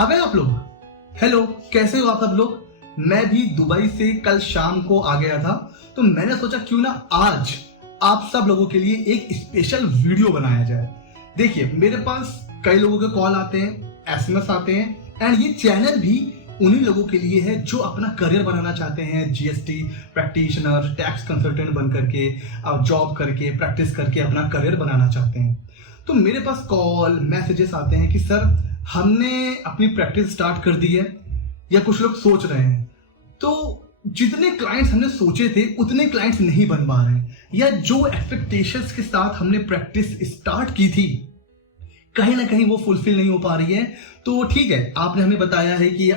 आ गए आप लोग। हेलो, कैसे हो आप सब लोग। मैं भी दुबई से कल शाम को आ गया था, तो मैंने सोचा क्यों ना आज आप सब लोगों के लिए एक स्पेशल वीडियो बनाया जाए। देखिए, मेरे पास कई लोगों के कॉल आते हैं, एसएमएस आते हैं, एंड ये चैनल भी उन्हीं लोगों के लिए है जो अपना करियर बनाना चाहते हैं, जीएसटी प्रैक्टिशनर, टैक्स कंसल्टेंट बन करके, जॉब करके, प्रैक्टिस करके अपना करियर बनाना चाहते हैं। तो मेरे पास कॉल मैसेजेस आते हैं कि सर हमने अपनी प्रैक्टिस स्टार्ट कर दी है, या कुछ लोग सोच रहे हैं। तो जितने क्लाइंट्स हमने सोचे थे उतने क्लाइंट्स नहीं बन पा रहे हैं, या जो एक्सपेक्टेशंस के साथ हमने प्रैक्टिस स्टार्ट की थी कहीं ना कहीं वो फुलफिल नहीं हो पा रही है। तो ठीक है, आपने हमें बताया है कि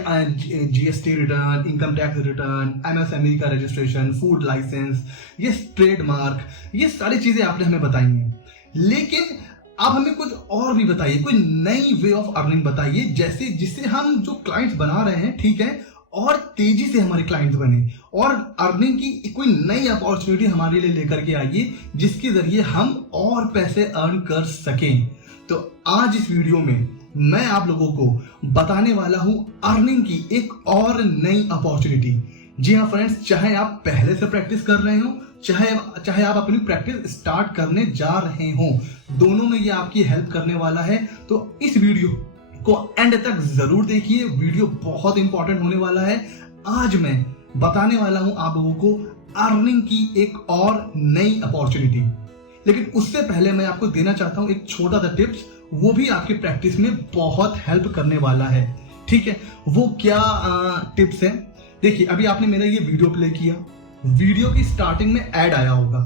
GST return, income tax return, MSME का रजिस्ट्रेशन, फूड लाइसेंस, ये ट्रेडमार्क, ये सारी चीजें आपने हमें बताई हैं। लेकिन आप हमें कुछ और भी बताइए, कोई नई वे ऑफ अर्निंग बताइए, जैसे जिससे हम जो क्लाइंट्स बना रहे हैं, ठीक है, और तेजी से हमारे क्लाइंट्स बने, और अर्निंग की कोई नई अपॉर्चुनिटी हमारे लिए लेकर के आइए जिसके जरिए हम और पैसे अर्न कर सकें। तो आज इस वीडियो में मैं आप लोगों को बताने वाला हूं अर्निंग की एक और नई अपॉर्चुनिटी। जी हाँ फ्रेंड्स, चाहे आप पहले से प्रैक्टिस कर रहे हो, चाहे आप अपनी प्रैक्टिस स्टार्ट करने जा रहे हो, दोनों में ये आपकी हेल्प करने वाला है। तो इस वीडियो को एंड तक जरूर देखिए, वीडियो बहुत इंपॉर्टेंट होने वाला है। आज मैं बताने वाला हूं आप लोगों को अर्निंग की एक और नई अपॉर्चुनिटी। लेकिन उससे पहले मैं आपको देना चाहता हूं एक छोटा सा टिप्स, वो भी आपकी प्रैक्टिस में बहुत हेल्प करने वाला है। ठीक है, वो क्या टिप्स है? देखिए, अभी आपने मेरा ये वीडियो प्ले किया, वीडियो की स्टार्टिंग में ऐड आया होगा।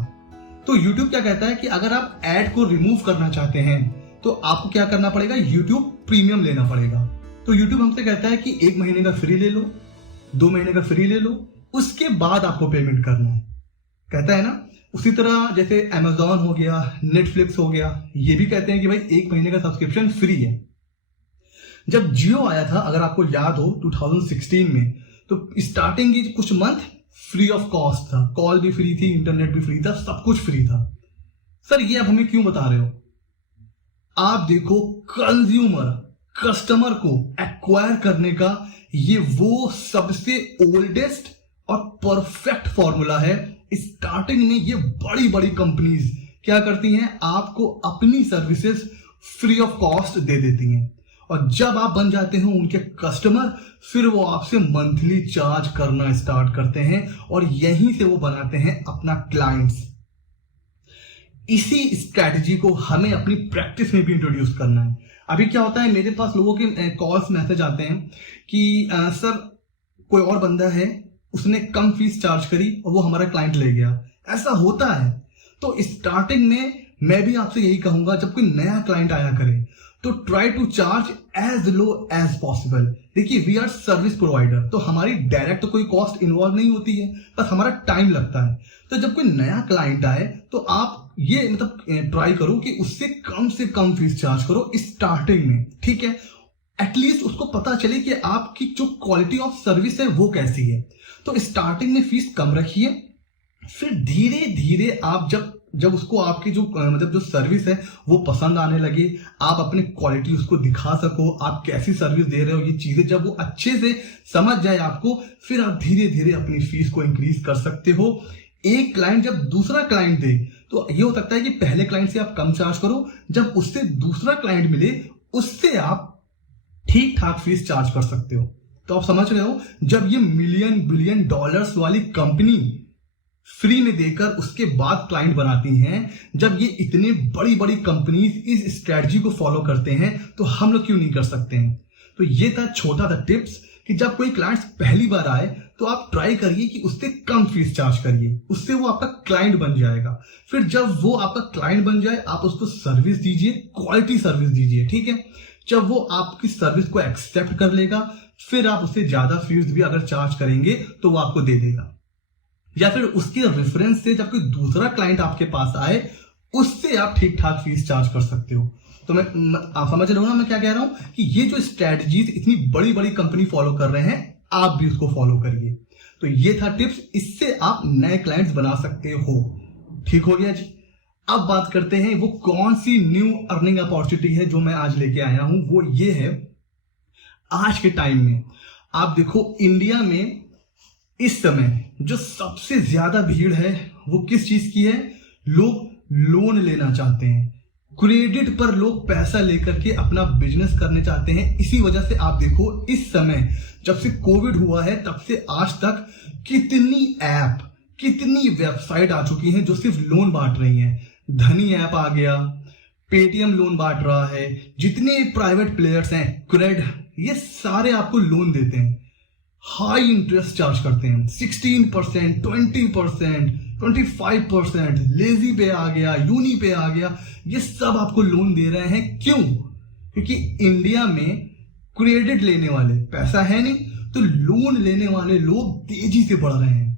तो YouTube क्या कहता है कि अगर आप ऐड को रिमूव करना चाहते हैं तो आपको क्या करना पड़ेगा, YouTube प्रीमियम लेना पड़ेगा। तो YouTube हमसे कहता है कि 1 महीने का फ्री ले लो, 2 महीने का फ्री ले लो, उसके बाद आपको पेमेंट करना है, कहता है ना। उसी तरह जैसे Amazon हो गया, Netflix हो गया, ये भी कहते हैं कि भाई 1 महीने का सब्सक्रिप्शन फ्री है। जब जियो आया था, अगर आपको याद हो 2016 में, तो स्टार्टिंग की कुछ मंथ फ्री ऑफ कॉस्ट था, कॉल भी फ्री थी, इंटरनेट भी फ्री था, सब कुछ फ्री था। सर ये आप हमें क्यों बता रहे हो? आप देखो, कस्टमर को एक्वायर करने का ये वो सबसे ओल्डेस्ट और परफेक्ट फॉर्मूला है। स्टार्टिंग में ये बड़ी बड़ी कंपनीज क्या करती हैं, आपको अपनी सर्विसेज फ्री ऑफ कॉस्ट दे देती हैं, और जब आप बन जाते हो उनके कस्टमर, फिर वो आपसे मंथली चार्ज करना स्टार्ट करते हैं, और यहीं से वो बनाते हैं अपना क्लाइंट्स। इसी स्ट्रैटेजी को हमें अपनी प्रैक्टिस में भी इंट्रोड्यूस करना है। अभी क्या होता है, मेरे पास लोगों के कॉल्स मैसेज आते हैं कि सर कोई और बंदा है, उसने कम फीस चार्ज करी और वो हमारा क्लाइंट ले गया। ऐसा होता है। तो स्टार्टिंग में मैं भी आपसे यही कहूंगा, जब कोई नया क्लाइंट आया करे तो try to charge as low as possible. देखिए, वी आर सर्विस प्रोवाइडर, तो हमारी डायरेक्ट तो कोई कॉस्ट इन्वॉल्व नहीं होती है, बस हमारा टाइम लगता है। तो जब कोई नया क्लाइंट आए तो आप ये ट्राई करो कि उससे कम फीस चार्ज करो स्टार्टिंग में, ठीक है। एटलीस्ट उसको पता चले कि आपकी जो क्वालिटी ऑफ सर्विस है वो कैसी है। तो स्टार्टिंग में फीस कम रखिए, फिर धीरे धीरे आप जब उसको आपकी जो सर्विस है वो पसंद आने लगे, आप अपनी क्वालिटी उसको दिखा सको, आप कैसी सर्विस दे रहे हो, ये चीजें जब वो अच्छे से समझ जाए आपको, फिर आप धीरे धीरे अपनी फीस को इंक्रीज कर सकते हो। एक क्लाइंट जब दूसरा क्लाइंट दे, तो ये हो सकता है कि पहले क्लाइंट से आप कम चार्ज करो, जब उससे दूसरा क्लाइंट मिले उससे आप ठीक ठाक फीस चार्ज कर सकते हो। तो आप समझ रहे हो, जब ये मिलियन बिलियन डॉलर्स वाली कंपनी फ्री में देकर उसके बाद क्लाइंट बनाती हैं, जब ये इतने बड़ी बड़ी कंपनीज इस स्ट्रेटजी को फॉलो करते हैं, तो हम लोग क्यों नहीं कर सकते हैं? तो ये था छोटा सा टिप्स कि जब कोई क्लाइंट पहली बार आए तो आप ट्राई करिए कि उससे कम फीस चार्ज करिए, उससे वो आपका क्लाइंट बन जाएगा। फिर जब वो आपका क्लाइंट बन जाए, आप उसको सर्विस दीजिए, क्वालिटी सर्विस दीजिए, ठीक है। जब वो आपकी सर्विस को एक्सेप्ट कर लेगा, फिर आप उससे ज्यादा फीस भी अगर चार्ज करेंगे तो वो आपको दे देगा, या फिर उसके रेफरेंस से जब कोई दूसरा क्लाइंट आपके पास आए उससे आप ठीक ठाक फीस चार्ज कर सकते हो। तो आप समझ रहे हो ना मैं क्या कह रहा हूं, कि ये जो स्ट्रेटजीज इतनी बड़ी बड़ी कंपनी फॉलो कर रहे हैं, आप भी उसको फॉलो करिए। तो ये था टिप्स, इससे आप नए क्लाइंट्स बना सकते हो। ठीक हो गया जी। अब बात करते हैं वो कौन सी न्यू अर्निंग अपॉर्चुनिटी है जो मैं आज लेके आया हूं। वो ये है, आज के टाइम में आप देखो इंडिया में इस समय जो सबसे ज्यादा भीड़ है वो किस चीज की है? लोग लोन लेना चाहते हैं, क्रेडिट पर लोग पैसा लेकर के अपना बिजनेस करने चाहते हैं। इसी वजह से आप देखो इस समय जब से कोविड हुआ है तब से आज तक कितनी ऐप, कितनी वेबसाइट आ चुकी हैं जो सिर्फ लोन बांट रही हैं। धनी ऐप आ गया, पेटीएम लोन बांट रहा है, जितने प्राइवेट प्लेयर्स हैं, क्रेड, ये सारे आपको लोन देते हैं, हाई इंटरेस्ट चार्ज करते हैं, 16%, 20%, 25%, लेजी पे आ गया, यूनी पे आ गया, ये सब आपको लोन दे रहे हैं। क्यों? क्योंकि इंडिया में क्रेडिट लेने वाले पैसा है नहीं, तो लोन लेने वाले लोग तेजी से बढ़ रहे हैं।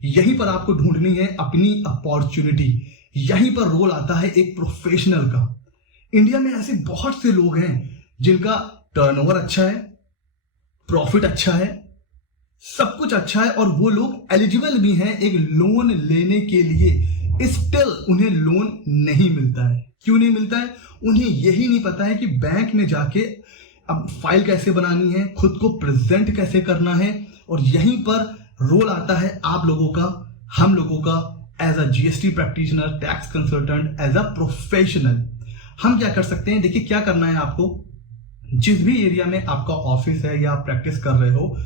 यहीं पर आपको ढूंढनी है अपनी अपॉर्चुनिटी, यहीं पर रोल आता है एक प्रोफेशनल का। इंडिया में ऐसे बहुत से लोग हैं जिनका टर्नओवर अच्छा है, प्रॉफिट अच्छा है, सब कुछ अच्छा है, और वो लोग एलिजिबल भी हैं एक लोन लेने के लिए। स्टिल उन्हें लोन नहीं मिलता है। क्यों नहीं मिलता है? उन्हें यही नहीं पता है कि बैंक में जाके अब फाइल कैसे बनानी है, खुद को प्रेजेंट कैसे करना है। और यहीं पर रोल आता है आप लोगों का, हम लोगों का, as a GST practitioner, tax consultant, as a professional. हम क्या कर सकते हैं? देखिए क्या करना है आपको, जिस भी एरिया में आपका ऑफिस है या आप प्रैक्टिस कर रहे हो,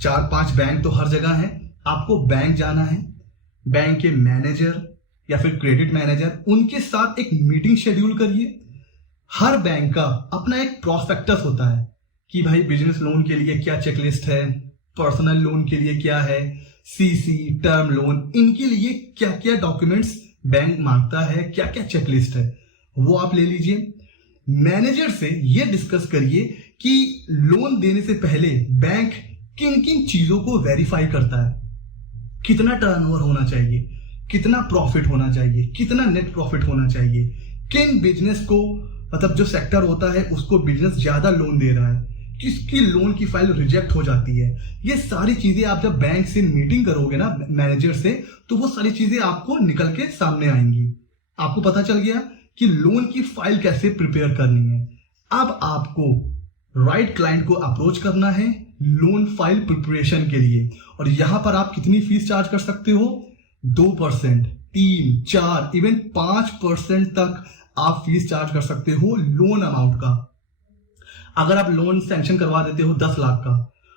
4-5 बैंक तो हर जगह है। आपको बैंक जाना है, बैंक के मैनेजर या फिर क्रेडिट मैनेजर, उनके साथ एक मीटिंग शेड्यूल करिए। हर बैंक का अपना एक प्रोस्पेक्टस होता है कि भाई बिजनेस लोन के लिए क्या चेकलिस्ट है, पर्सनल लोन के लिए क्या है, सीसी, टर्म लोन, इनके लिए क्या क्या डॉक्यूमेंट्स बैंक मांगता है, क्या क्या चेकलिस्ट है, वो आप ले लीजिए। मैनेजर से ये डिस्कस करिए कि लोन देने से पहले बैंक किन किन चीजों को वेरीफाई करता है, कितना टर्नओवर होना चाहिए, कितना प्रॉफिट होना चाहिए, कितना नेट प्रॉफिट होना चाहिए, किन बिजनेस को, मतलब जो सेक्टर होता है उसको बिजनेस ज्यादा लोन दे रहा है, किसकी लोन की फाइल रिजेक्ट हो जाती है। ये सारी चीजें आप जब बैंक से मीटिंग करोगे ना मैनेजर से, तो वो सारी चीजें आपको निकल के सामने आएंगी। आपको पता चल गया कि लोन की फाइल कैसे प्रिपेयर करनी है। अब आपको राइट क्लाइंट को अप्रोच करना है लोन फाइल प्रिपरेशन के लिए। और यहां पर आप कितनी फीस चार्ज कर सकते हो? 2%, 3, 4, इवन 5% तक आप फीस चार्ज कर सकते हो लोन अमाउंट का। अगर आप लोन सैंक्शन करवा देते हो 10 लाख का,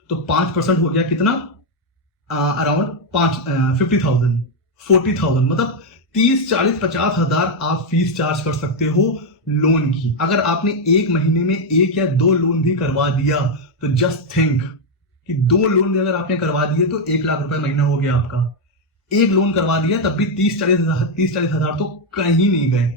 तो 5% हो गया कितना? अराउंड 50,000, 40,000, मतलब 30, 40, 50 हजार आप फीस चार्ज कर सकते हो लोन की। अगर आपने एक महीने में 1 या 2 लोन भी करवा दिया, तो जस्ट थिंक कि 2 लोन भी अगर आपने करवा दिए तो 1 लाख रुपए महीना हो गया आपका। एक लोन करवा दिया तब भी 30-40 हजार तो कहीं नहीं गए।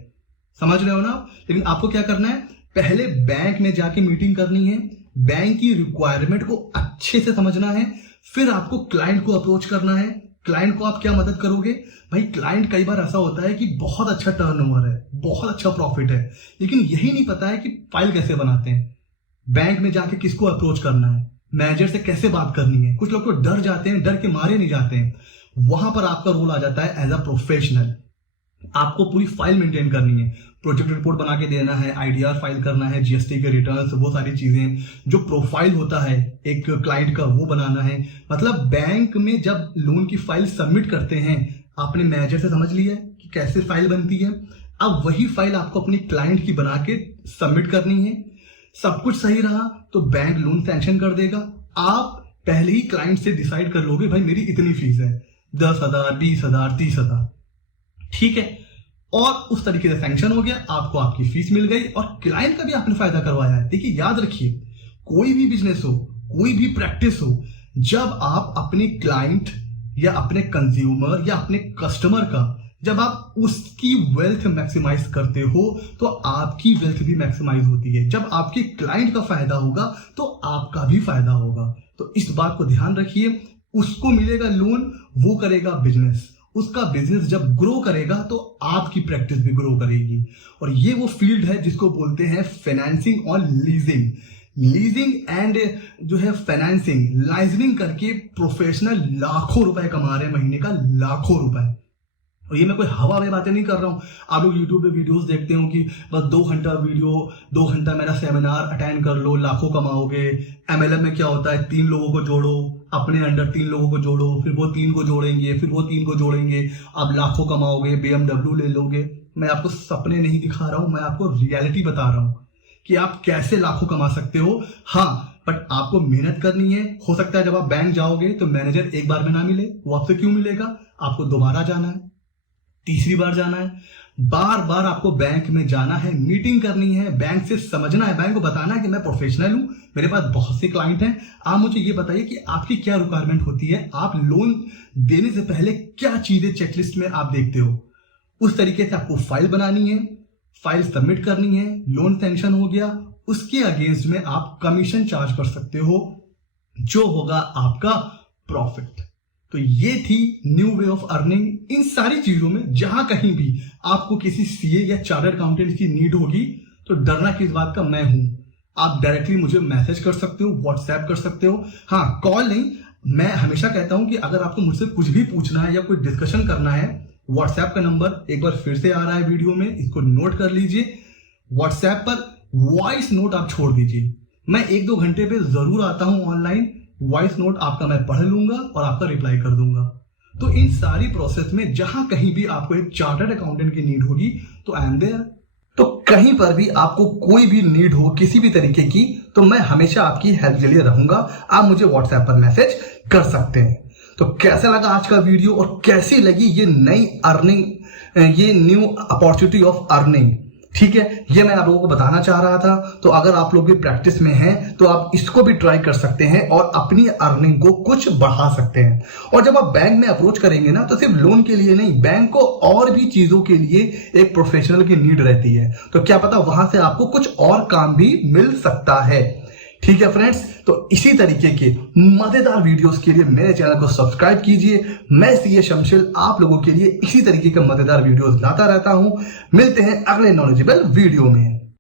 समझ रहे हो ना? लेकिन आपको क्या करना है, पहले बैंक में जाके मीटिंग करनी है, बैंक की रिक्वायरमेंट को अच्छे से समझना है, फिर आपको क्लाइंट को अप्रोच करना है। क्लाइंट को आप क्या मदद करोगे? भाई क्लाइंट कई बार ऐसा होता है कि बहुत अच्छा टर्नओवर है, बहुत अच्छा प्रॉफिट है, लेकिन यही नहीं पता है कि फाइल कैसे बनाते हैं, बैंक में जाके किसको अप्रोच करना है, मैनेजर से कैसे बात करनी है। कुछ लोग तो डर जाते हैं, डर के मारे नहीं जाते हैं। वहां पर आपका रोल आ जाता है एज अ प्रोफेशनल। आपको पूरी फाइल मेंटेन करनी है, प्रोजेक्ट रिपोर्ट बना के देना है, आईडीआर फाइल करना है, जीएसटी के रिटर्न्स, वो सारी चीजें, जो प्रोफाइल होता है एक क्लाइंट का वो बनाना है। मतलब बैंक में जब लोन की फाइल सबमिट करते हैं, आपने मैनेजर से समझ लिया कि कैसे फाइल बनती है। अब वही फाइल आपको अपनी क्लाइंट की बना के सबमिट करनी है। सब कुछ सही रहा तो बैंक लोन सैंक्शन कर देगा। आप पहले ही क्लाइंट से डिसाइड कर लोगे भाई मेरी इतनी फीस है, 10,000, 20,000, 30,000, ठीक है, और उस तरीके से सैंक्शन हो गया, आपको आपकी फीस मिल गई और क्लाइंट का भी आपने फायदा करवाया है। देखिए याद रखिए, कोई भी बिजनेस हो, कोई भी प्रैक्टिस हो, जब आप अपने क्लाइंट या अपने कंज्यूमर या अपने कस्टमर का, जब आप उसकी वेल्थ मैक्सिमाइज करते हो तो आपकी वेल्थ भी मैक्सिमाइज होती है। जब आपके क्लाइंट का फायदा होगा तो आपका भी फायदा होगा। तो इस बात को ध्यान रखिए। उसको मिलेगा लोन, वो करेगा बिजनेस, उसका बिजनेस जब ग्रो करेगा तो आपकी प्रैक्टिस भी ग्रो करेगी। और ये वो फील्ड है जिसको बोलते हैं फाइनेंसिंग और लीजिंग। लीजिंग एंड जो है फाइनेंसिंग, लाइजनिंग करके प्रोफेशनल लाखों रुपए कमा रहे हैं, महीने का लाखों रुपए। और ये मैं कोई हवा में बातें नहीं कर रहा हूँ। आप लोग यूट्यूब पे वीडियोस देखते हो कि बस 2 घंटा वीडियो, 2 घंटा मेरा सेमिनार अटेंड कर लो, लाखों कमाओगे। एमएलएम में क्या होता है, 3 लोगों को जोड़ो, अपने अंडर 3 लोगों को जोड़ो, फिर वो 3 को जोड़ेंगे, फिर वो 3 को जोड़ेंगे, आप लाखों कमाओगे, BMW ले लोगे। मैं आपको सपने नहीं दिखा रहा हूँ, मैं आपको रियलिटी बता रहा हूँ कि आप कैसे लाखों कमा सकते हो। हाँ, बट आपको मेहनत करनी है। हो सकता है जब आप बैंक जाओगे तो मैनेजर एक बार में ना मिले, वो आपसे क्यों मिलेगा, आपको दोबारा जाना है, तीसरी बार जाना है, बार बार आपको बैंक में जाना है, मीटिंग करनी है, बैंक से समझना है, बैंक को बताना है कि मैं प्रोफेशनल हूं, मेरे पास बहुत से क्लाइंट हैं। आप मुझे ये बताइए कि आपकी क्या रिक्वायरमेंट होती है, आप लोन देने से पहले क्या चीजें चेकलिस्ट में आप देखते हो। उस तरीके से आपको फाइल बनानी है, फाइल सबमिट करनी है, लोन सैंक्शन हो गया, उसके अगेंस्ट में आप कमीशन चार्ज कर सकते हो, जो होगा आपका प्रॉफिट। तो ये थी न्यू वे ऑफ अर्निंग। इन सारी चीजों में जहां कहीं भी आपको किसी सीए या चार्टर्ड अकाउंटेंट की नीड होगी तो डरना किस बात का, मैं हूं। आप डायरेक्टली मुझे मैसेज कर सकते हो, व्हाट्सएप कर सकते हो, हाँ कॉल नहीं। मैं हमेशा कहता हूं कि अगर आपको मुझसे कुछ भी पूछना है या कोई डिस्कशन करना है, व्हाट्सएप का नंबर एक बार फिर से आ रहा है वीडियो में, इसको नोट कर लीजिए। व्हाट्सएप पर वॉइस नोट आप छोड़ दीजिए, मैं 1-2 घंटे पे जरूर आता हूं ऑनलाइन, वॉइस नोट आपका मैं पढ़ लूंगा और आपका रिप्लाई कर दूंगा। तो इन सारी प्रोसेस में जहां कहीं भी आपको एक चार्टर्ड अकाउंटेंट की नीड होगी तो आई एम देयर। तो कहीं पर भी आपको कोई भी नीड हो किसी भी तरीके की, तो मैं हमेशा आपकी हेल्प के लिए रहूंगा। आप मुझे व्हाट्सएप पर मैसेज कर सकते हैं। तो कैसा लगा आज का वीडियो और कैसी लगी ये नई अर्निंग, ये न्यू अपॉर्चुनिटी ऑफ अर्निंग, ठीक है, ये मैं आप लोगों को बताना चाह रहा था। तो अगर आप लोग भी प्रैक्टिस में हैं तो आप इसको भी ट्राई कर सकते हैं और अपनी अर्निंग को कुछ बढ़ा सकते हैं। और जब आप बैंक में अप्रोच करेंगे ना, तो सिर्फ लोन के लिए नहीं, बैंक को और भी चीजों के लिए एक प्रोफेशनल की नीड रहती है। तो क्या पता वहां से आपको कुछ और काम भी मिल सकता है। ठीक है फ्रेंड्स, तो इसी तरीके के मजेदार वीडियोस के लिए मेरे चैनल को सब्सक्राइब कीजिए। मैं सीए शमशेल आप लोगों के लिए इसी तरीके के मजेदार वीडियोस लाता रहता हूं। मिलते हैं अगले नॉलेजेबल वीडियो में।